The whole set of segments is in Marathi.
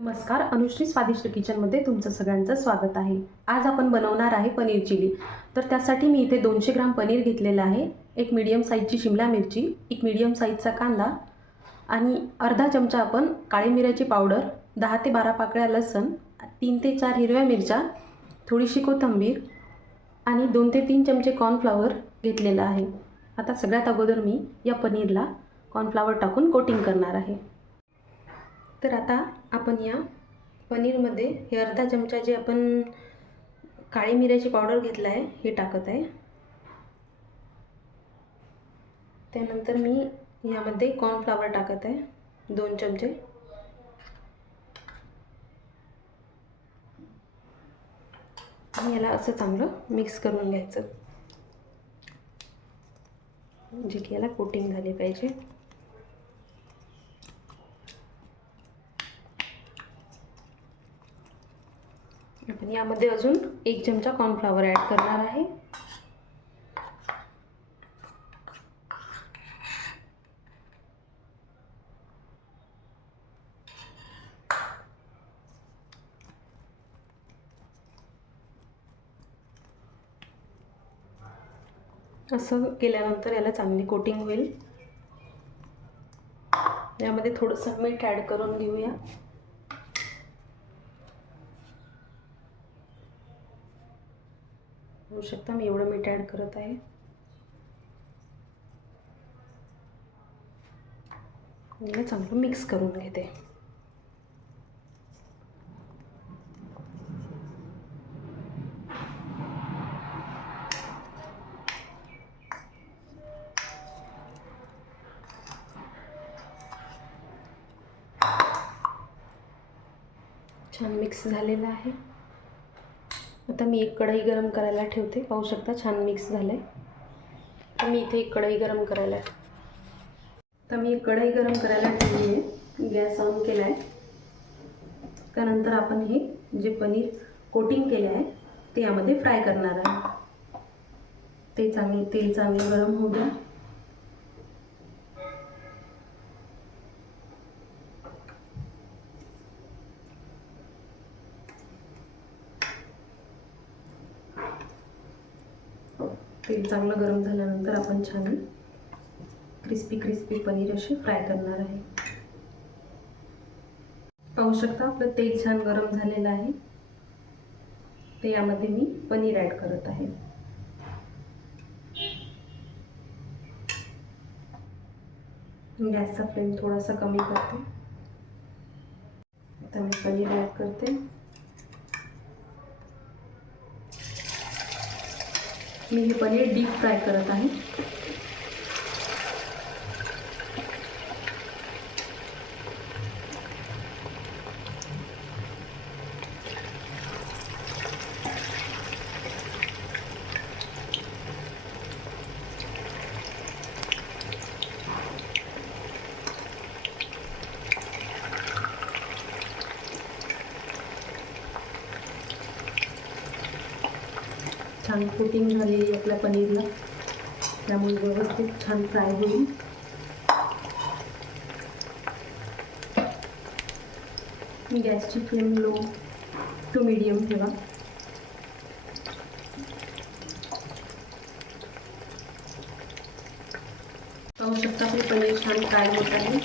नमस्कार, अनुश्री स्वादिष्ट किचनमध्ये तुमचं सगळ्यांचं स्वागत आहे। आज आपण बनवणार आहे पनीर चिली। तर त्यासाठी मी इथे 200 ग्राम पनीर घेतलेलं आहे, एक मीडियम साईजची शिमला मिरची, एक मीडियम साईजचा कांदा आणि अर्धा चमचा आपण काळी मिऱ्याची पावडर, 10 ते 12 पाकळ्या लसूण, 3 ते 4 हिरव्या मिरच्या, थोडीशी कोथिंबीर आणि 2 ते 3 चमचे कॉर्नफ्लॉवर घेतलेला आहे। आता सगळ्यात अगोदर मी या पनीरला कॉर्नफ्लॉवर टाकून कोटिंग करणार आहे। तर आता आपण या पनीरमध्ये हे अर्धा चमचा जे आपण काळी मिऱ्याची पावडर घेतला आहे हे टाकत आहे। त्यानंतर मी यामध्ये कॉर्नफ्लॉवर टाकत आहे 2 चमचे आणि याला असं चांगलं मिक्स करून घ्यायचं, जे की याला कोटिंग झाली पाहिजे। आपण यामध्ये अजून 1 चमचा कॉर्नफ्लॉवर ॲड करणार आहे। असं केल्यानंतर याला चांगली कोटिंग होईल। यामध्ये थोडंसं मीठ ॲड करून घेऊया। होऊ शकता मी एवढं मीठ ॲड करत आहे। याला चांगलं मिक्स करून घेते। छान मिक्स झालेलं आहे। आता मी एक कढई गरम करायला ठेवते। पाहू शकता छान मिक्स झालं आहे। तर मी इथे एक कढई गरम करायला ठेवली आहे। गॅस ऑन केला आहे। त्यानंतर आपण हे जे पनीर कोटिंग केले आहे ते यामध्ये फ्राय करणार आहे। तेल चांगले गरम होऊ द्या। तेल चांगलं गरम झाल्यानंतर आपण छान क्रिस्पी पनीर असे फ्राय करणार आहे। पाहू शकता आपलं तेल छान गरम झालेलं आहे। ते यामध्ये मी पनीर ॲड करत आहे। गॅसचा फ्लेम थोडासा कमी करते। आता मी पनीर ॲड करते। मी हे पनीर डीप फ्राय करत आहे। छान कोटिंग झालेली आपल्या पनीरला, त्यामुळे व्यवस्थित छान फ्राय होईल। गॅसची फ्लेम लो टू मीडियम ठेवा। पाहू शकता आपले पनीर छान फ्राय होत आहे।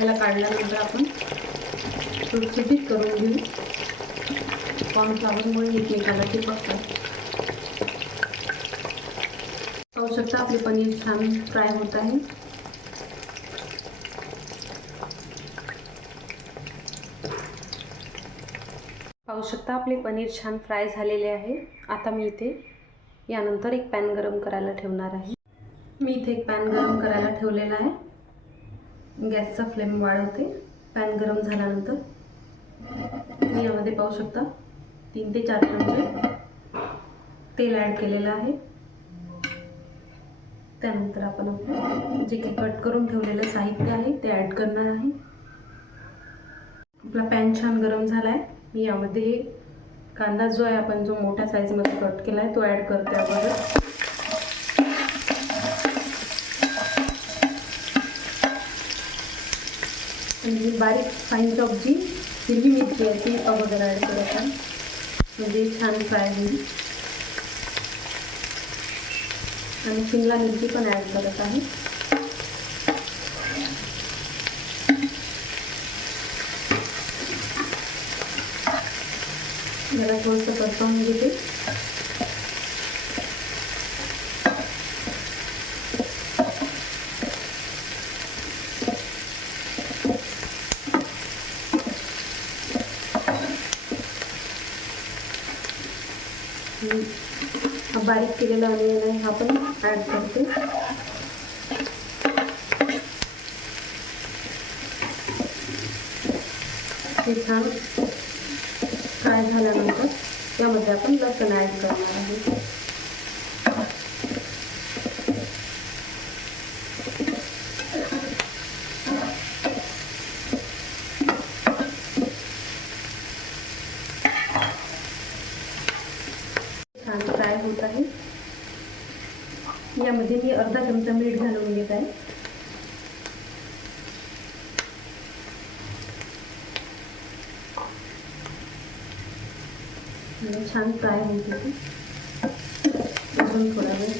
याला काढल्यानंतर आपण सुटसुटीत करून घेऊ। कॉर्नफ्लॉवरमुळे एकमेकांना चिपकतात। पाहू शकता आपले पनीर छान फ्राय होत आहे। पाहू शकता आपले पनीर छान फ्राय झालेले आहे। आता मी इथे यानंतर एक पॅन गरम करायला ठेवणार आहे। मी इथे एक पॅन गरम करायला ठेवलेला आहे। गॅसचा फ्लेम वाढवते। पॅन गरम झाल्यानंतर मी यामध्ये पाहू शकता 3 ते 4 चमचे तेल ॲड केलेलं आहे। त्यानंतर आपण जे काही कट करून ठेवलेलं साहित्य आहे ते ॲड करणार आहे। आपला पॅन छान गरम झाला आहे। मी यामध्ये कांदा जो आहे आपण जो मोठ्या साईजमध्ये कट केला आहे तो ॲड करते अगोदर। आणि ही बारीक फाईन चॉप जी हिरवी मिरची आहे ती अगोदर ॲड करत आहे, म्हणजे छान फ्राय होईल. आणि शिमला मिरची पण ॲड करत आहे. याला थोडंसं परतवून घेते. हा बारीक केलेला ऑनियन आहे हा पण ॲड करते. हे छान फ्राय झाल्यानंतर यामध्ये आपण लसूण ॲड करणार आहे. छान फ्राय होत आहे. यामध्ये मी अर्धा चमचा मीठ घालून घेत आहे. छान फ्राय होत होती. अजून थोडा वेळ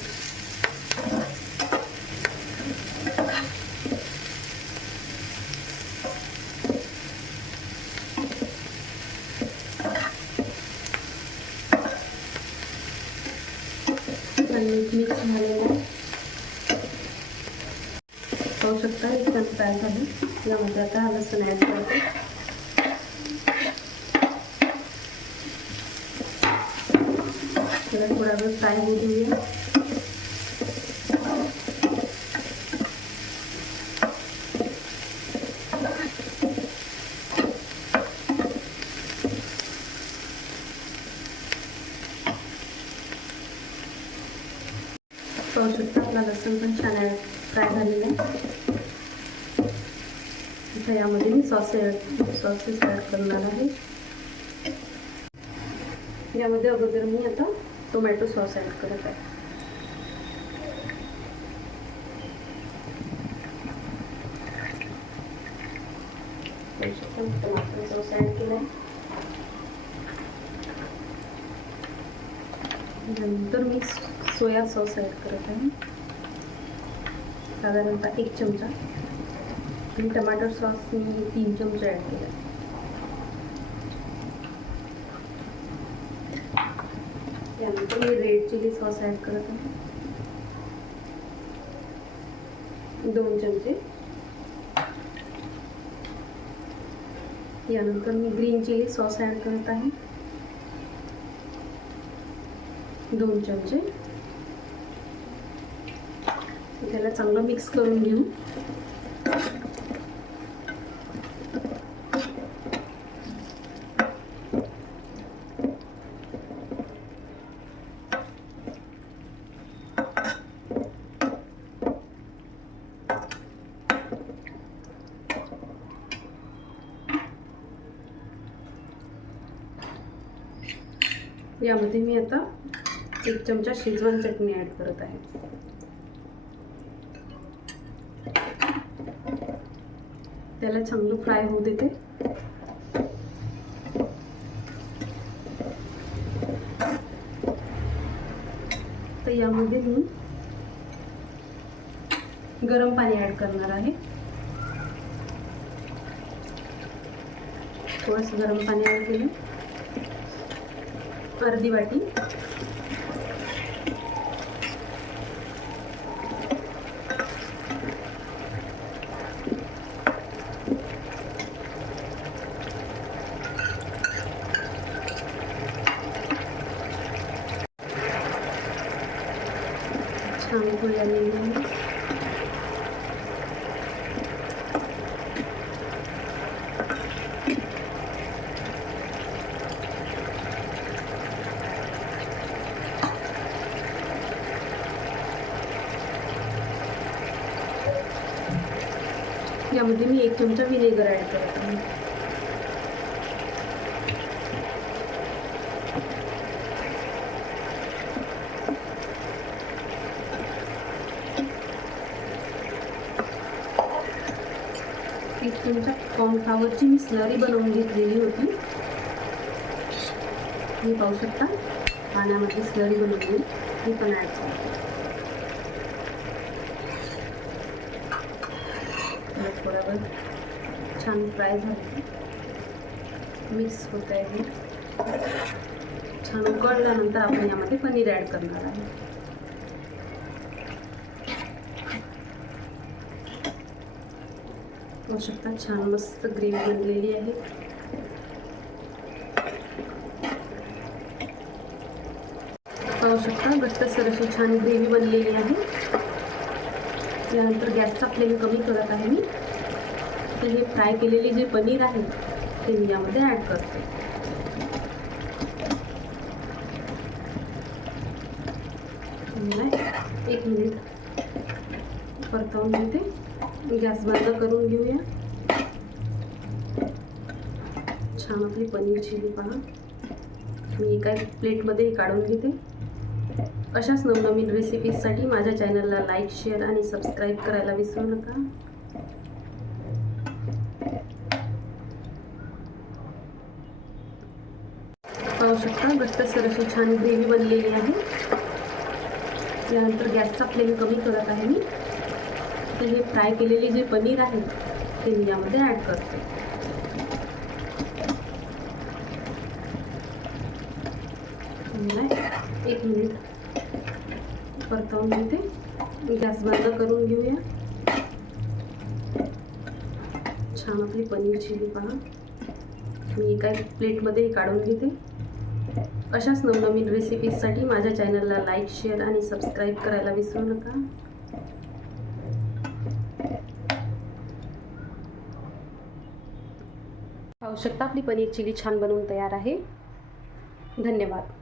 मिक्स झालेलं पाहू शकता. एकदम फ्राय झालं. यामध्ये आता लसूण ॲड करते. त्याला थोडा वेळ फ्राय होऊ देऊया. पाहू शकता आपला लसूण पण छान फ्राय झालेला आहे. आता यामध्ये मी सॉसेस ॲड करणार आहे. यामध्ये अगोदर मी आता टोमॅटो सॉस ॲड करत आहे. टोमॅटो सॉस ॲड केला आहे. नंतर मी सोया सॉस ॲड करत आहे, साधारणतः 1 चमचा. आणि टमाटर सॉस मी 3 चमचे ॲड केला. यानंतर मी रेड चिली सॉस ॲड करत आहे, 2 चमचे. यानंतर मी ग्रीन चिली सॉस ॲड करत आहे, 2 चमचे. त्याला चांगलं मिक्स करून घेऊ. यामध्ये मी आता 1 चमचा शेजवान चटणी ॲड करत आहे. त्याला चांगलं फ्राय होऊ देते. तर यामध्ये मी गरम पाणी ॲड करणार आहे. थोडंसं गरम पाणी ॲड केलं, अर्धी वाटी. छान उकळी आलेली आहे. यामध्ये मी 1 चमचा विनेगर ॲड करत आहे. एक चमचा कॉर्नफ्लॉवरची मी स्लरी बनवून घेतलेली होती. हे पाहू शकता, पाण्यामध्ये स्लरी बनवली, ही पण ॲड करते. थोडा वेळ छान फ्राय झाली, मिक्स होत आहे. हे छान उकळल्यानंतर आपण यामध्ये पनीर ॲड करणार आहे. पाहू शकता, छान मस्त ग्रेव्ही बनलेली आहे. पाहू शकता, घट्टसर अशी छान ग्रेव्ही बनलेली आहे. त्यानंतर गॅसचा फ्लेम कमी करत आहे मी. तर हे फ्राय केलेले जे पनीर आहे ते मी यामध्ये ॲड करते. एक मिनिट परतवून घेते. गॅस बंद करून घेऊया. छान आपली पनीर चिली पहा, मी एका प्लेटमध्ये काढून घेते. अशाच नवनवीन रेसिपीजसाठी माझ्या चॅनलला लाईक, शेअर आणि सबस्क्राईब करायला विसरू नका. पाहू शकता, घट्टसर अशी छान ग्रेव्ही बनलेली आहे. त्यानंतर गॅसचा फ्लेम कमी करत आहे मी. तर हे फ्राय केलेले जे पनीर आहे ते मी यामध्ये ॲड करते. एक मिनिट परतवून घेते. गॅस बंद करून घेऊया. छान आपली पनीर चिली पहा, मी एका प्लेटमध्ये काढून घेते. अशाच नवनवीन रेसिपीजसाठी माझ्या चॅनलला लाईक, शेअर आणि सबस्क्राईब करायला विसरू नका. पाहू शकता, आपली पनीर चिली छान बनवून तयार आहे. धन्यवाद.